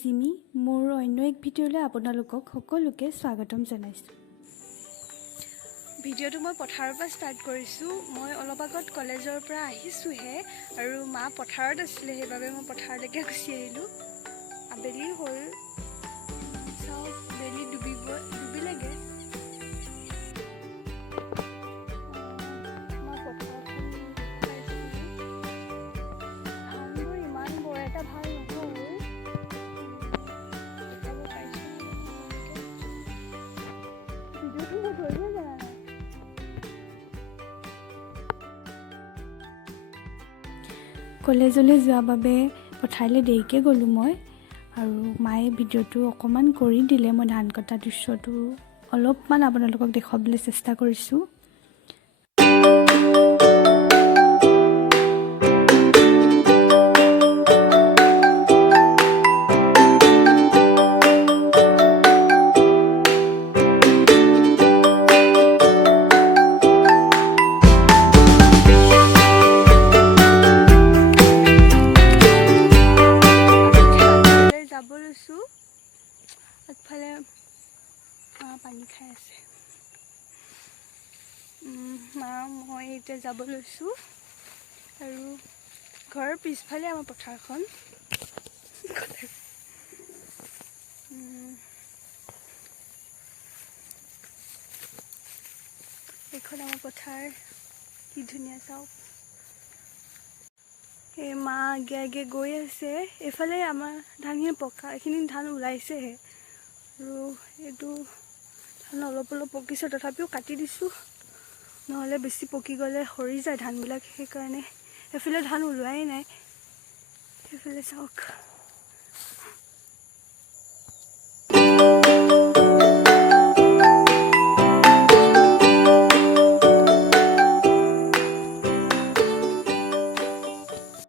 Jimmy মোৰ অন্য এক ভিডিঅ'লৈ আপোনালোকক সকলোকে স্বাগতম জনাইছোঁ। ভিডিঅ'টো মই পথাৰৰ পৰা ষ্টাৰ্ট কৰিছোঁ। মই অলপ আগত কলেজৰ পৰা আহিছোঁহে আৰু মা পথাৰত আছিলে, সেইবাবে মই পথাৰলৈকে গুচি আহিলোঁ। আবেলি হ'ল, চাওক বেলি ডুবিলেগে। কলেজলৈ যোৱাৰ বাবে পথাৰলৈ দেৰিকৈ গ'লোঁ মই, আৰু মায়ে ভিডিঅ'টো অকণমান কৰি দিলে। মই ধান কটা দৃশ্যটো অলপমান আপোনালোকক দেখুৱাবলৈ চেষ্টা কৰিছোঁ। আগফালে পানী খাই আছে। মই এতিয়া যাব লৈছোঁ, আৰু ঘৰৰ পিছফালে আমাৰ পথাৰখন। এইখন আমাৰ পথাৰ, কি ধুনীয়া চাওক। এই মা আগে আগে গৈ আছে। এইফালে আমাৰ ধানখিনি পকা, এইখিনি ধান ওলাইছেহে, আৰু এইটো ধান অলপ অলপ পকিছে, তথাপিও কাটি দিছোঁ, নহ'লে বেছি পকি গ'লে সৰি যায় ধানবিলাক। সেইকাৰণে এইফালে ধান ওলোৱাই নাই। সেইফালে চাওক।